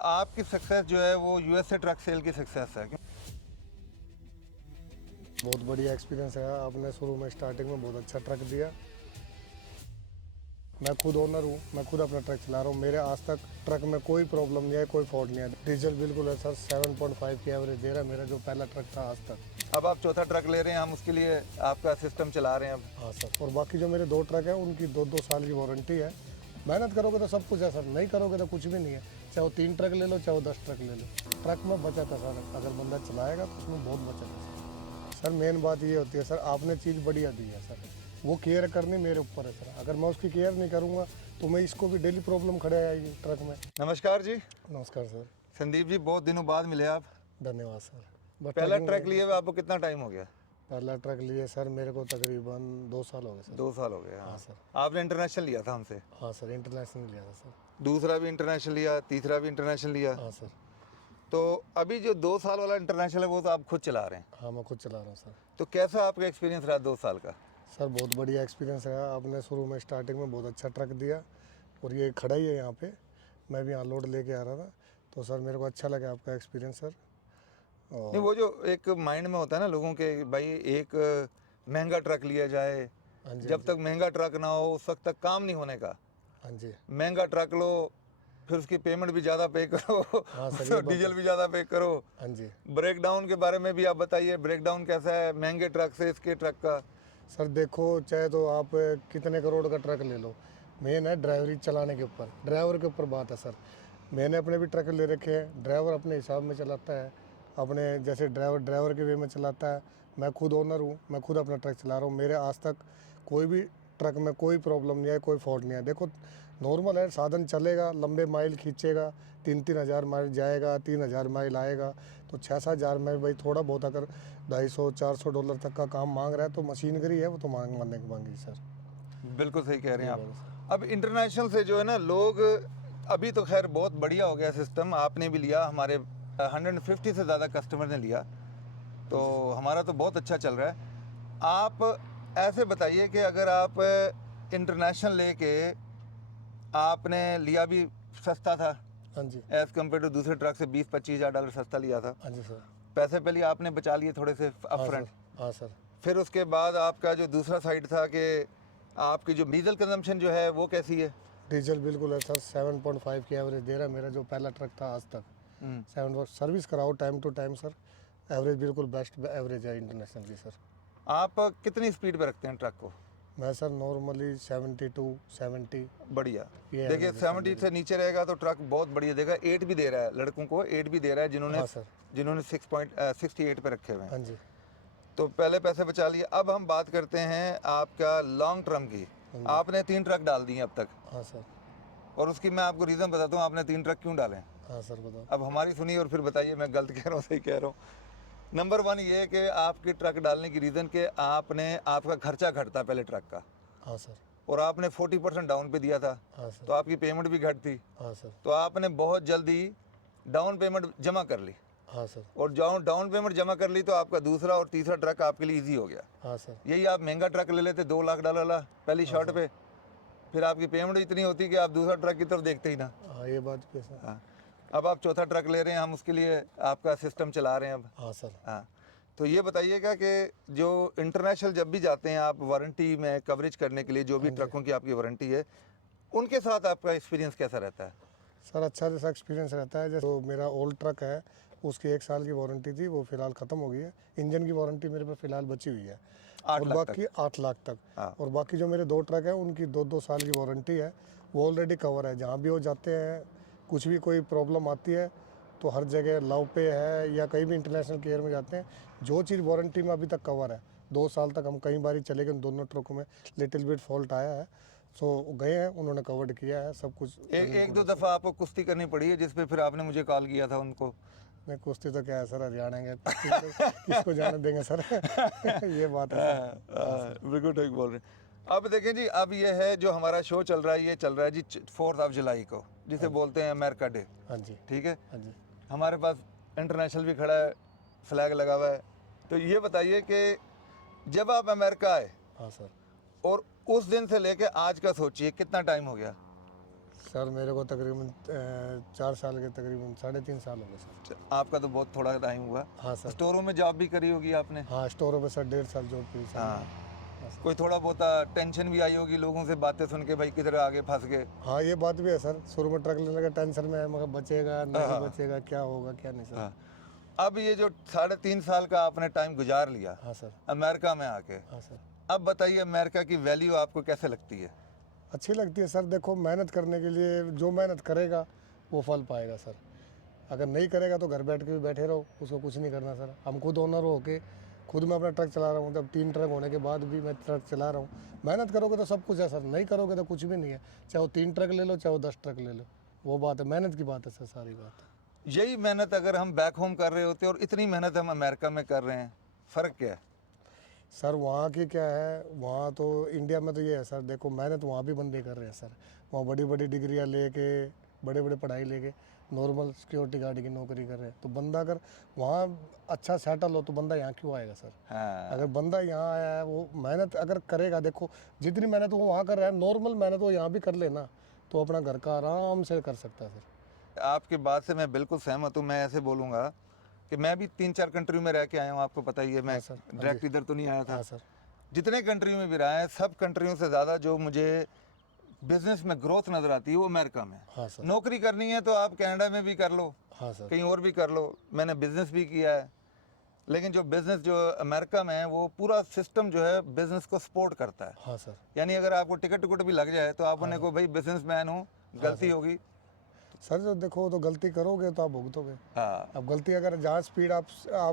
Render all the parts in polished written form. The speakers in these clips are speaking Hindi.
आपकी सक्सेस जो है वो यूएस से ट्रक सेल की सक्सेस है। बहुत बढ़िया एक्सपीरियंस है। आपने शुरू में स्टार्टिंग में बहुत अच्छा ट्रक दिया। मैं खुद ओनर हूँ, मैं खुद अपना ट्रक चला रहा हूँ। मेरे आज तक ट्रक में कोई प्रॉब्लम नहीं है, कोई फॉल्ट नहीं है। डीजल बिल्कुल है सर, 7.5 की एवरेज दे रहा है मेरा जो पहला ट्रक था आज तक। अब आप चौथा ट्रक ले रहे हैं, हम उसके लिए आपका सिस्टम चला रहे हैं अब। हाँ सर, और बाकी जो मेरे 2 ट्रक हैं उनकी 2-2 साल की वारंटी है। मेहनत करोगे तो सब कुछ है सर, नहीं करोगे तो कुछ भी नहीं है। चाहे वो 3 ट्रक ले लो, चाहे वो 10 ट्रक ले लो। ट्रक में बचत है सर, अगर बंदा चलाएगा तो उसमें बहुत बचत है सर। मेन बात ये होती है सर, आपने चीज़ बढ़िया दी है सर, वो केयर करनी मेरे ऊपर है सर। अगर मैं उसकी केयर नहीं करूँगा तो मैं इसको भी डेली प्रॉब्लम खड़े आएगी ट्रक में। नमस्कार जी। नमस्कार सर। संदीप जी, बहुत दिनों बाद मिले आप। धन्यवाद सर। बस पहला ट्रैकिंग ट्रक लिए हुए आपको कितना टाइम हो गया? पहला ट्रक लिए सर मेरे को तकरीबन 2 साल हो गए सर। 2 साल हो गए। हाँ हाँ सर। आपने इंटरनेशनल लिया था हमसे। हाँ सर, इंटरनेशनल लिया था सर। दूसरा भी इंटरनेशनल लिया, तीसरा भी इंटरनेशनल लिया। हाँ सर। तो अभी जो 2 साल वाला इंटरनेशनल है वो तो आप खुद चला रहे हैं। हाँ, मैं खुद चला रहा हूँ सर। तो कैसा आपका एक्सपीरियंस रहा 2 साल का? सर बहुत बढ़िया एक्सपीरियंस है। आपने शुरू में स्टार्टिंग में बहुत अच्छा ट्रक दिया, और ये खड़ा ही है यहाँ पे। मैं भी यहाँ लोड लेके आ रहा था, तो सर मेरे को अच्छा लगा आपका एक्सपीरियंस सर। और नहीं, वो जो एक माइंड में होता है ना लोगों के, भाई एक महंगा ट्रक लिया जाए, हाँ जी, जब तक महंगा ट्रक ना हो उस वक्त तक काम नहीं होने का। हाँ जी। महंगा ट्रक लो, फिर उसकी पेमेंट भी ज़्यादा पे करो, हाँ सर, ये तो बात डीजल भी ज़्यादा पे करो। हाँ जी। ब्रेक डाउन के बारे में भी आप बताइए, ब्रेक डाउन कैसा है महंगे ट्रक से इसके ट्रक का? सर देखो, चाहे तो आप कितने करोड़ का ट्रक ले लो, मेन है ड्राइवरी चलाने के ऊपर, ड्राइवर के ऊपर बात है सर। मैंने अपने भी ट्रक ले रखे हैं, ड्राइवर अपने हिसाब में चलाता है, अपने जैसे ड्राइवर के वे में चलाता है। मैं खुद ओनर हूँ, मैं खुद अपना ट्रक चला रहा हूँ। मेरे आज तक कोई भी ट्रक में कोई प्रॉब्लम नहीं है, कोई फॉल्ट नहीं है। देखो नॉर्मल है, साधन चलेगा, लंबे माइल खींचेगा, 3-3 हज़ार माइल जाएगा, 3,000 माइल आएगा, तो 6-7 हज़ार माइल भाई थोड़ा बहुत अगर $250-400 तक का काम मांग रहा है तो मशीनरी है, वो तो मांगी सर। बिल्कुल सही कह रहे हैं ये बात आप। अब इंटरनेशनल से जो है ना लोग, अभी तो खैर बहुत बढ़िया हो गया सिस्टम, आपने भी लिया, हमारे 150 से ज़्यादा कस्टमर ने लिया, तो हमारा तो बहुत अच्छा चल रहा है। आप ऐसे बताइए कि अगर आप इंटरनेशनल लेके आपने लिया भी सस्ता था हाँ जी, एज़ कम्पेयर टू दूसरे ट्रक से, $20-25 सस्ता लिया था। हाँ जी सर। पैसे पहले आपने बचा लिए थोड़े से हाँ अपफ्रंट, सर, हाँ सर। फिर उसके बाद आपका जो दूसरा साइड था कि आपकी जो डीजल कंजम्पशन जो है वो कैसी है? डीजल बिल्कुल है सर, 7.5 की एवरेज दे रहा है मेरा जो पहला ट्रक था आज तक। 7 सर्विस कराओ time to time sir, average बिल्कुल बेस्ट एवरेज है इंटरनेशनल की सर। आप कितनी स्पीड पे रखते हैं ट्रक को? मैं सर नॉर्मली 72, 70। बढ़िया। ये देखिए average है सर 70 से नीचे रहेगा तो ट्रक बहुत बढ़िया देगा। 8 भी दे रहा है, लड़कों को 8 भी दे रहा है जिन्होंने हाँ सर। 6.68 पे रखे हुए हैं। हाँ जी, तो पहले पैसे बचा लिए। अब हम बात करते हैं आपका लॉन्ग टर्म की। आपने 3 ट्रक डाल दिए अब तक, हाँ सर। और उसकी मैं आपको रीज़न बताता हूँ आपने 3 ट्रक क्यों डाले। हाँ सर, बताओ। अब हमारी सुनिए और फिर बताइए मैं गलत कह रहा हूँ सही कह रहा हूँ। नंबर 1 ये है कि आपके ट्रक डालने की रीज़न के आपका खर्चा घटता पहले ट्रक का, हाँ सर। और आपने 40% डाउन पे दिया था, हाँ सर। तो आपकी पेमेंट भी घटती, हाँ सर। तो आपने बहुत जल्दी डाउन पेमेंट जमा कर ली, हाँ सर। और डाउन पेमेंट जमा कर ली तो आपका दूसरा और तीसरा ट्रक आपके लिए इजी हो गया। हाँ सर। यही आप महंगा ट्रक ले लेते $2 लाख वाला पहली शॉट पे, फिर आपकी पेमेंट इतनी होती कि आप दूसरा ट्रक की तरफ देखते ही ना। हाँ, ये बात भी है सर। हाँ, अब आप चौथा ट्रक ले रहे हैं, हम उसके लिए आपका सिस्टम चला रहे हैं अब। हाँ सर। हाँ, तो ये बताइएगा कि जो इंटरनेशनल जब भी जाते हैं आप वारंटी में कवरेज करने के लिए, जो भी ट्रकों की आपकी वारंटी है, उनके साथ आपका एक्सपीरियंस कैसा रहता है? सर अच्छा जैसा एक्सपीरियंस रहता है। जैसे तो मेरा ओल्ड ट्रक है, उसकी 1 साल की वारंटी थी, वो फिलहाल ख़त्म हो गई है। इंजन की वारंटी मेरे पे फिलहाल बची हुई है, 8 और लाख बाकी 8 लाख तक। हाँ। और बाकी जो मेरे 2 ट्रक हैं उनकी 2-2 साल की वारंटी है, वो ऑलरेडी कवर है। जहाँ भी वो जाते हैं, कुछ भी कोई प्रॉब्लम आती है तो हर जगह लव पे है या कहीं भी इंटरनेशनल केयर में जाते हैं, जो चीज़ वारंटी में अभी तक कवर है, 2 साल तक हम कई बार चले गए, दोनों ट्रकों में लिटिल बिट फॉल्ट आया है, सो गए हैं, उन्होंने कवर्ड किया है सब कुछ। एक दो दफ़ा आपको कुश्ती करनी पड़ी है, जिस पे फिर आपने मुझे कॉल किया था उनको। नहीं, कुश्ती तो क्या है सर, हरियाणा के किसको जाने देंगे सर। ये बात है सर। बिल्कुल ठीक बोल रहे हैं। अब देखें जी, अब ये है जो हमारा शो चल रहा है, ये चल रहा है जी 4 जुलाई को, जिसे बोलते हैं अमेरिका डे। हाँ जी। ठीक है, हाँ जी। हमारे पास इंटरनेशनल भी खड़ा है, फ्लैग लगा हुआ है। तो ये बताइए कि जब आप अमेरिका आए हाँ सर। और उस दिन से लेके आज का सोचिए कितना टाइम हो गया? सर मेरे को तकरीबन 4 साल के तकरीबन 3.5 साल हो गए सर। आपका तो बहुत थोड़ा टाइम हुआ। हाँ सर। स्टोरों में जॉब भी करी होगी आपने? हाँ स्टोरों पे सर 1.5 साल जॉब की सर। हाँ। हाँ सर। कोई थोड़ा बहुत टेंशन भी आई होगी लोगों से बातें सुन के, भाई किधर आगे फंस गए? हाँ ये बात भी है सर, शुरू में ट्रक लेने का टेंशन में है, मगर बचेगा नहीं बचेगा, क्या होगा क्या नहीं सर। हाँ। अब ये जो 3.5 साल का आपने टाइम गुजार लिया हाँ सर। अमेरिका में आके, हाँ सर। अब बताइए अमेरिका की वैल्यू आपको कैसे लगती है? अच्छी लगती है सर। देखो मेहनत करने के लिए जो मेहनत करेगा वो फल पाएगा सर। अगर नहीं करेगा तो घर बैठ के भी बैठे रहो, उसको कुछ नहीं करना सर। हम खुद ओनर हो के खुद मैं अपना ट्रक चला रहा हूँ, तब 3 ट्रक होने के बाद भी मैं ट्रक चला रहा हूँ। मेहनत करोगे तो सब कुछ है सर, नहीं करोगे तो कुछ भी नहीं है। चाहे वो 3 ट्रक ले लो, चाहे वो 10 ट्रक ले लो, वो बात है, मेहनत की बात है सर, सारी बात। यही मेहनत अगर हम बैक होम कर रहे होते और इतनी मेहनत हम अमेरिका में कर रहे हैं, फ़र्क क्या है? सर वहाँ की क्या है, वहाँ तो इंडिया में तो ये है सर, देखो मेहनत वहाँ भी बंदे कर रहे हैं सर। वहाँ बड़ी बड़ी डिग्रियाँ लेके, बड़े बड़े पढ़ाई लेके नॉर्मल सिक्योरिटी गार्ड की नौकरी कर रहे हैं। तो बंदा अगर वहाँ अच्छा सेटल हो तो बंदा यहाँ क्यों आएगा सर? हाँ। अगर बंदा यहाँ आया है, वो मेहनत अगर करेगा, देखो जितनी मेहनत वो वहाँ कर रहा है, नॉर्मल मेहनत वो यहाँ भी कर लेना तो अपना घर का आराम से कर सकता है सर। आपकी बात से मैं बिल्कुल सहमत हूँ। मैं ऐसे बोलूँगा कि मैं भी 3-4 कंट्री में रह के आया हूँ, आपको पता ही है। मैं हाँ सर। हाँ डायरेक्ट इधर तो नहीं आया था। हाँ सर। जितने कंट्री में भी रहा है, सब कंट्रियों से ज़्यादा जो मुझे बिजनेस में ग्रोथ नज़र आती है वो अमेरिका में। हाँ सर। नौकरी करनी है तो आप कनाडा में भी कर लो, हाँ सर। कहीं और भी कर लो। मैंने बिजनेस भी किया है, लेकिन जो बिजनेस जो अमेरिका में है वो पूरा सिस्टम जो है बिजनेस को सपोर्ट करता है। हाँ सर। यानी अगर आपको टिकट टुकट भी लग जाए तो आप उन्हें को भाई बिजनेसमैन हूँ, गलती होगी। सर जो देखो तो गलती करोगे तो आप भुगतोगे। हाँ। अब गलती अगर जहाँ स्पीड आप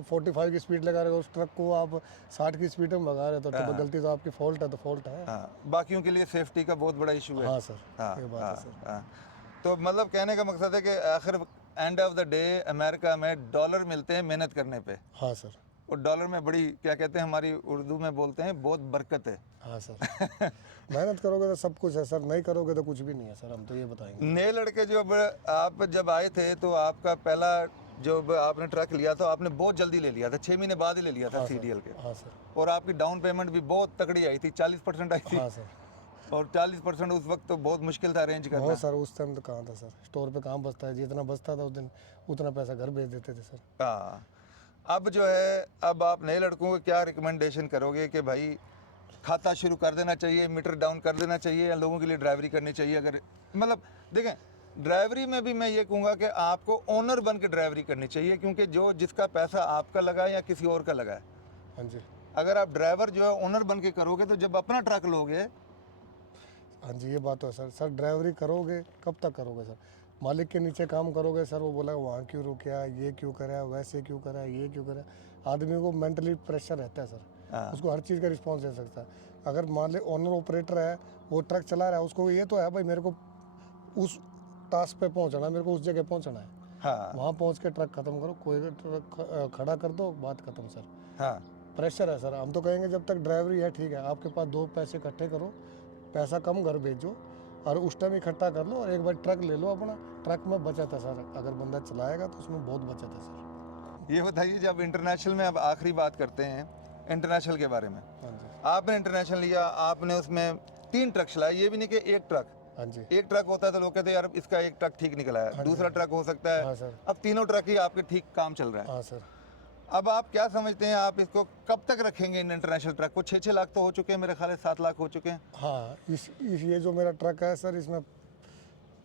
45 की स्पीड लगा रहे हो, उस ट्रक को आप 60 की स्पीड में भगा रहे हो तो गलती तो आपकी फॉल्ट है, तो फॉल्ट है। हाँ, बाकियों के लिए सेफ्टी का बहुत बड़ा इशू है। हाँ सर। हाँ, ये बात हाँ, है सर। हाँ। तो मतलब कहने का मकसद है कि आखिर end of the day America में डॉलर मिलते हैं मेहनत करने पे, हाँ सर। और डॉलर में बड़ी क्या कहते हैं, हमारी उर्दू में बोलते हैं, बहुत बरकत है। हाँ सर। मेहनत करोगे तो सब कुछ है सर, नहीं करोगे तो कुछ भी नहीं है सर, हम तो ये बताएंगे। नए लड़के जो आप जब आए थे तो आपका पहला जो आपने ट्रक लिया तो आपने बहुत जल्दी ले लिया था, 6 महीने बाद ही ले लिया था सीडीएल के। हाँ सर। और आपकी डाउन पेमेंट भी बहुत तकड़ी आई थी, 40% आई थी। हाँ सर। और 40% उस वक्त तो बहुत मुश्किल था अरेंज करना। बहुत सर, उस टाइम तो कहाँ था सर, स्टोर पे कहाँ बचता है, जितना बचता था उस दिन उतना पैसा घर भेज देते थे सर। हाँ। अब जो है, अब आप नए लड़कों को क्या रिकमेंडेशन करोगे कि भाई खाता शुरू कर देना चाहिए, मीटर डाउन कर देना चाहिए, या लोगों के लिए ड्राइवरी करनी चाहिए? अगर मतलब देखें, ड्राइवरी में भी मैं ये कहूँगा कि आपको ओनर बन के ड्राइवरी करनी चाहिए, क्योंकि जो जिसका पैसा आपका लगा है या किसी और का लगा है, हाँ जी। अगर आप ड्राइवर जो है ओनर बन के करोगे तो जब अपना ट्रक लोगे। हाँ जी ये बात तो है सर। सर ड्राइवरी करोगे कब तक करोगे सर? मालिक के नीचे काम करोगे सर, वो बोला वहाँ क्यों रुका, ये क्यों करा, वैसे क्यों करा, ये क्यों करा। आदमी को मेंटली प्रेशर रहता है सर, हाँ। उसको हर चीज़ का रिस्पॉन्स दे सकता है। अगर मान ले ओनर ऑपरेटर है, वो ट्रक चला रहा है, उसको ये तो है भाई मेरे को उस टास्क पे पहुँचना है, मेरे को उस जगह पहुँचना है। हाँ, वहाँ पहुँच के ट्रक ख़त्म करो, कोई भी ट्रक खड़ा कर दो, बात ख़त्म सर। हाँ, प्रेशर है सर। हम तो कहेंगे जब तक ड्राइवरी है ठीक है, आपके पास 2 पैसे इकट्ठे करो, पैसा कम घर भेजो और उस टाइम इकट्ठा कर लो और एक बार ट्रक ले लो अपना। ट्रक में बचत है सर, अगर बंदा चलाएगा तो उसमें बहुत बचत है सर। ये बताइए, जब इंटरनेशनल में अब आखिरी बात करते हैं इंटरनेशनल के बारे में। हाँ जी। आपने इंटरनेशनल लिया, आपने उसमें 3 ट्रक चलाए, ये भी नहीं कि एक ट्रक। हाँ जी। एक ट्रक होता है तो लोग कहते हैं यार इसका एक ट्रक ठीक निकला है, दूसरा ट्रक हो सकता है। हाँ सर। अब तीनों ट्रक ही आपके ठीक काम चल रहा है। हाँ सर। अब आप क्या समझते हैं, आप इसको कब तक रखेंगे इन इंटरनेशनल ट्रक को? 6-6 लाख तो हो चुके हैं मेरे ख्याल है, 7 लाख हो चुके हैं। हाँ इस ये जो मेरा ट्रक है सर, इसमें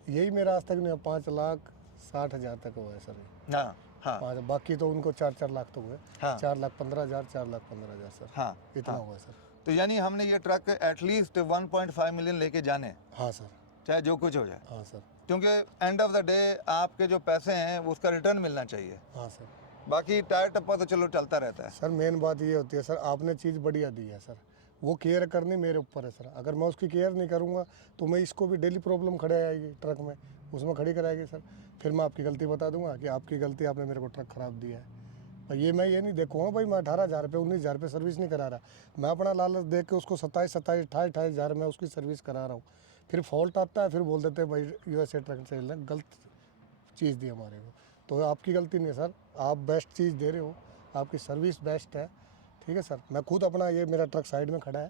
यही मेरा आज तक नहीं, 5,60,000 तक हुआ है सर। हाँ, हाँ, 5, बाकी तो उनको 4-4 लाख तो हुए। हाँ। 4,15,000, 4,15,000 सर। हाँ, इतना हाँ। हुआ सर। तो यानी हमने ये ट्रक एटलीस्ट 1.5 मिलियन लेके जाने, हाँ सर। चाहे जो कुछ हो जाए, हाँ सर। क्योंकि एंड ऑफ द डे आपके जो पैसे हैं उसका रिटर्न मिलना चाहिए। हाँ सर। बाकी टायर टप्पा तो चलो चलता रहता है। सर मेन बात ये होती है सर, आपने चीज़ बढ़िया दी है सर, वो केयर करनी मेरे ऊपर है सर। अगर मैं उसकी केयर नहीं करूँगा तो मैं इसको भी डेली प्रॉब्लम खड़े आएगी ट्रक में, उसमें खड़ी कराएगी सर। फिर मैं आपकी गलती बता दूंगा कि आपकी गलती, आपने मेरे को ट्रक ख़राब दिया है। और ये मैं ये नहीं देखूँगा भाई मैं 18,000 पे 19,000 पे सर्विस नहीं करा रहा, मैं अपना लालच देख के उसको 27, 28,000 में उसकी सर्विस करा रहा हूँ। फिर फॉल्ट आता है, फिर बोल देते हैं भाई USA ट्रक से गलत चीज़ दी हमारे को। तो आपकी गलती नहीं है सर, आप बेस्ट चीज़ दे रहे हो, आपकी सर्विस बेस्ट है, ठीक है सर। मैं खुद अपना, ये मेरा ट्रक साइड में खड़ा है,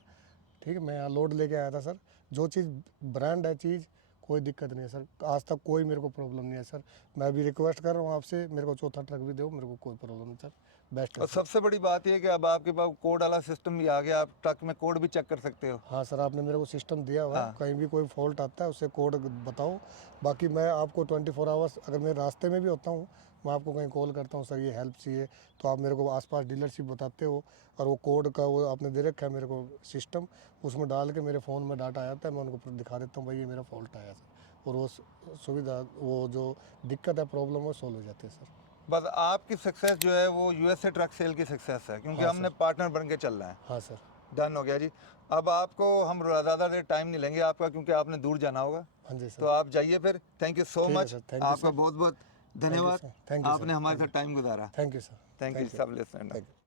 ठीक है, मैं यहाँ लोड लेके आया था सर। जो चीज़ ब्रांड है चीज़, कोई दिक्कत नहीं है सर, आज तक कोई मेरे को प्रॉब्लम नहीं है सर। मैं अभी रिक्वेस्ट कर रहा हूँ आपसे, मेरे को चौथा ट्रक भी दो, मेरे को कोई प्रॉब्लम नहीं सर, बेस्ट है और सर। सबसे बड़ी बात यह है कि अब आपके पास कोड वाला सिस्टम भी आ गया, आप ट्रक में कोड भी चेक कर सकते हो। हाँ सर, आपने मेरे को सिस्टम दिया हुआ है, हाँ। कहीं भी कोई फॉल्ट आता है उससे कोड बताओ। बाकी मैं आपको 24 आवर्स, अगर मैं रास्ते में भी होता हूँ, मैं आपको कहीं कॉल करता हूँ, सर ये हेल्प चाहिए, तो आप मेरे को आसपास डीलरशिप बताते हो, और वो कोड का वो आपने दे रखा है मेरे को सिस्टम, उसमें डाल के मेरे फ़ोन में डाटा आता है, मैं उनको दिखा देता हूँ भाई ये मेरा फॉल्ट आया सर, और वो सुविधा, वो जो दिक्कत है, प्रॉब्लम, वो सॉल्व हो जाती है सर। बस आपकी सक्सेस जो है वो यूएसए ट्रक सेल की सक्सेस है, क्योंकि हाँ हमने सर। पार्टनर बन के चल रहे हैं। हाँ सर। डन हो गया जी। अब आपको हम ज़्यादा देर टाइम नहीं लेंगे आपका, क्योंकि आपने दूर जाना होगा, हाँ जी तो सर। आप जाइए फिर। थैंक यू सो ठीक है मच, सर, थैंक यू आपका सर। बहुत बहुत धन्यवाद, सर, थैंक यू सर, आपने हमारे थैंक साथ टाइम गुजारा। Thank you sir, thank you thank you, सब लिसनर। Thank you.